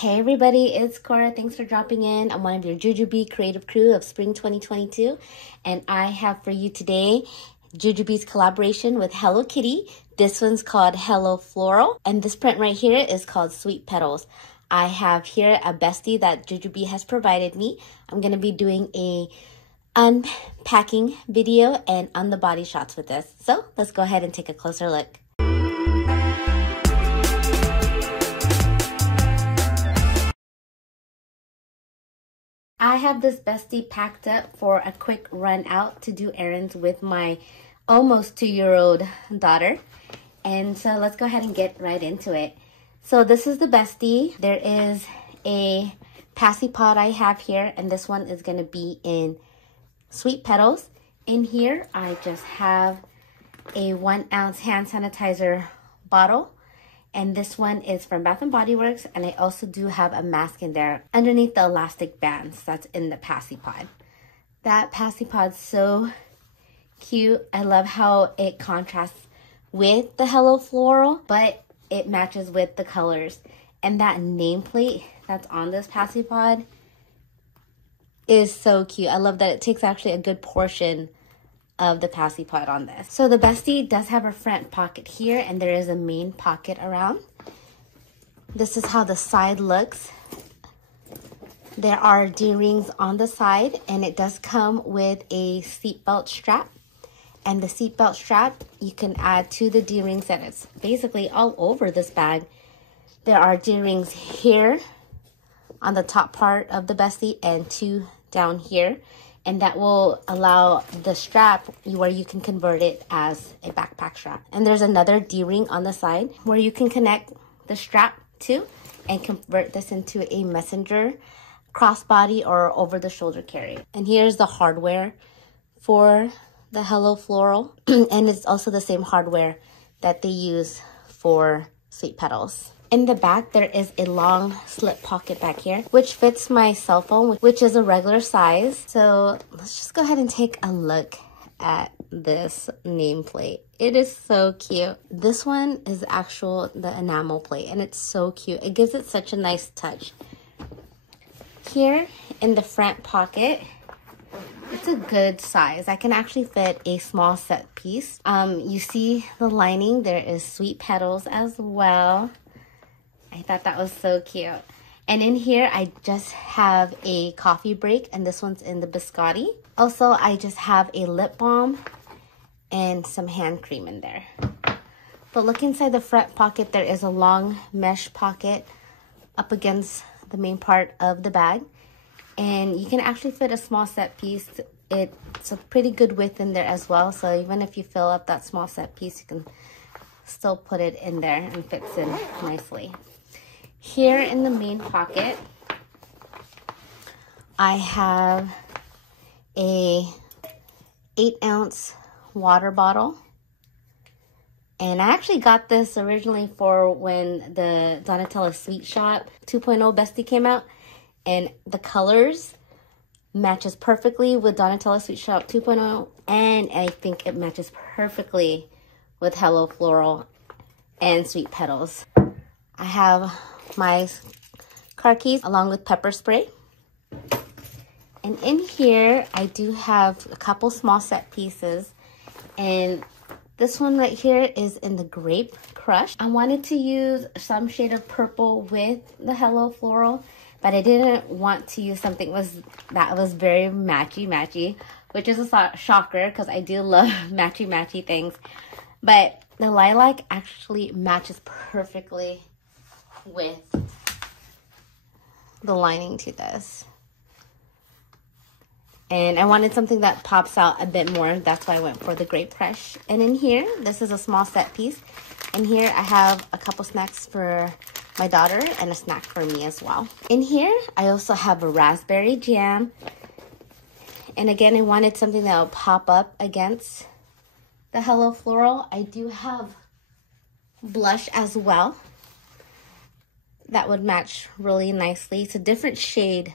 Hey everybody, it's Cora. Thanks for dropping in. I'm one of your Jujube creative crew of spring 2022, and I have for you today Jujube's collaboration with Hello Kitty. This one's called Hello Floral, and this print right here is called Sweet Petals. I have here a bestie that Jujube has provided me. I'm going to be doing a unpacking video and on the body shots with this. So let's go ahead and take a closer look. I have this bestie packed up for a quick run out to do errands with my almost 2-year-old daughter. And so let's go ahead and get right into it. So this is the bestie. There is a Pacipod I have here, and this one is going to be in Sweet Petals. In here, I just have a 1-ounce hand sanitizer bottle. And this one is from Bath & Body Works, and I also do have a mask in there underneath the elastic bands that's in the Pacipod. That Pacipod's so cute. I love how it contrasts with the Hello Floral, but it matches with the colors. And that nameplate that's on this Pacipod is so cute. I love that it takes actually a good portion of the Pacipod on this. So the bestie does have a front pocket here, and there is a main pocket around. This is how the side looks. There are D-rings on the side, and it does come with a seatbelt strap. And the seatbelt strap you can add to the D-rings, and it's basically all over this bag. There are D-rings here on the top part of the bestie and 2 down here. And that will allow the strap where you can convert it as a backpack strap. And there's another D-ring on the side where you can connect the strap to and convert this into a messenger, crossbody, or over-the-shoulder carry. And here's the hardware for the Hello Floral. And it's also the same hardware that they use for Sweet Petals. In the back, there is a long slip pocket back here, which fits my cell phone, which is a regular size. So let's just go ahead and take a look at this nameplate. It is so cute. This one is the enamel plate, and it's so cute. It gives it such a nice touch. Here in the front pocket, it's a good size. I can actually fit a small set piece. You see the lining. There is Sweet Petals as well. I thought that was so cute. And in here, I just have a coffee break, and this one's in the Biscotti. Also, I just have a lip balm and some hand cream in there. But look inside the front pocket. There is a long mesh pocket up against the main part of the bag. And you can actually fit a small set piece. It's a pretty good width in there as well. So even if you fill up that small set piece, you can still put it in there and fits in nicely. Here in the main pocket, I have a 8-ounce water bottle. And I actually got this originally for when the Donutella Sweet Shot 2.0 Bestie came out. And the colors matches perfectly with Donutella Sweet Shot 2.0. And I think it matches perfectly with Hello Floral and Sweet Petals. I have my car keys along with pepper spray. And in here, I do have a couple small set pieces. And this one right here is in the Grape Crush. I wanted to use some shade of purple with the Hello Floral, but I didn't want to use something that was very matchy, which is a shocker because I do love matchy things. But the lilac actually matches perfectly with the lining to this. And I wanted something that pops out a bit more. That's why I went for the Grape Crush. And in here, this is a small set piece. And here I have a couple snacks for my daughter and a snack for me as well. In here, I also have a raspberry jam. And again, I wanted something that will pop up against the Hello Floral. I do have blush as well. That would match really nicely. It's a different shade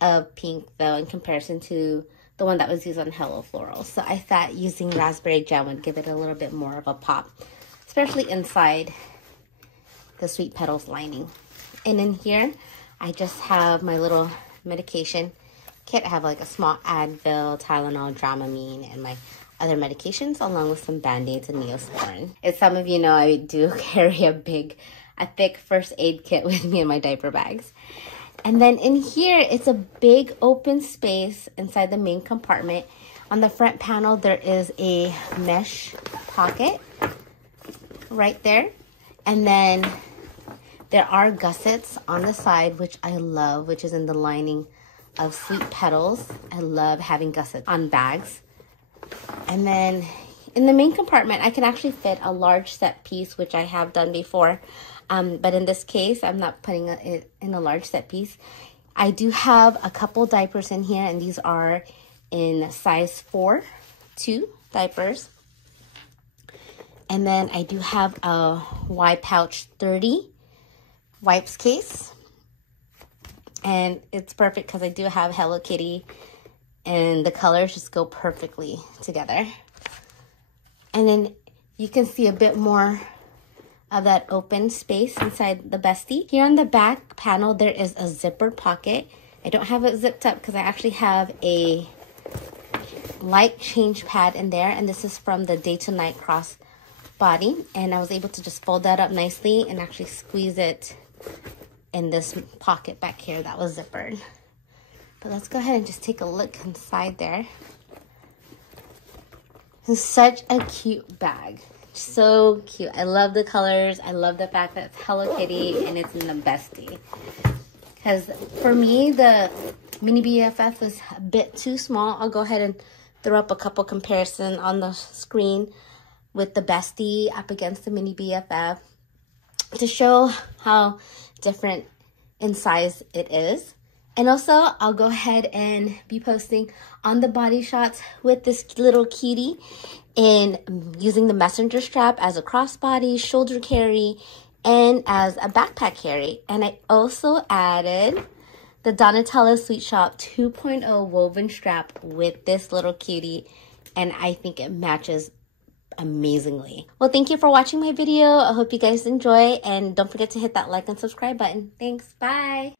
of pink though in comparison to the one that was used on Hello Floral. So I thought using raspberry jam would give it a little bit more of a pop, especially inside the Sweet Petals lining. And in here, I just have my little medication kit. I have like a small Advil, Tylenol, Dramamine, and my other medications, along with some Band-Aids and Neosporin. As some of you know, I do carry a thick first aid kit with me in my diaper bags. And then in here, it's a big open space inside the main compartment. On the front panel, there is a mesh pocket right there. And then there are gussets on the side, which I love, which is in the lining of Sweet Petals. I love having gussets on bags. And then in the main compartment, I can actually fit a large set piece, which I have done before. But in this case, I'm not putting it in a large set piece. I do have a couple diapers in here, and these are in size 4-2 diapers. And then I do have a Wipouch 30 wipes case. And it's perfect because I do have Hello Kitty, and the colors just go perfectly together. And then you can see a bit more of that open space inside the Bestie. Here on the back panel, there is a zipper pocket. I don't have it zipped up because I actually have a light change pad in there, and this is from the day to night crossbody, and I was able to just fold that up nicely and actually squeeze it in this pocket back here that was zippered. But let's go ahead and just take a look inside there. It's such a cute bag. So cute. I love the colors. I love the fact that it's Hello Kitty and it's in the Bestie. Because for me, the mini BFF is a bit too small. I'll go ahead and throw up a couple comparison on the screen with the Bestie up against the mini BFF to show how different in size it is. And also, I'll go ahead and be posting on the body shots with this little kitty in using the messenger strap as a crossbody, shoulder carry, and as a backpack carry. And I also added the Donutella Sweet Shop 2.0 woven strap with this little cutie, and I think it matches amazingly. Well, thank you for watching my video. I hope you guys enjoy, and don't forget to hit that like and subscribe button. Thanks. Bye.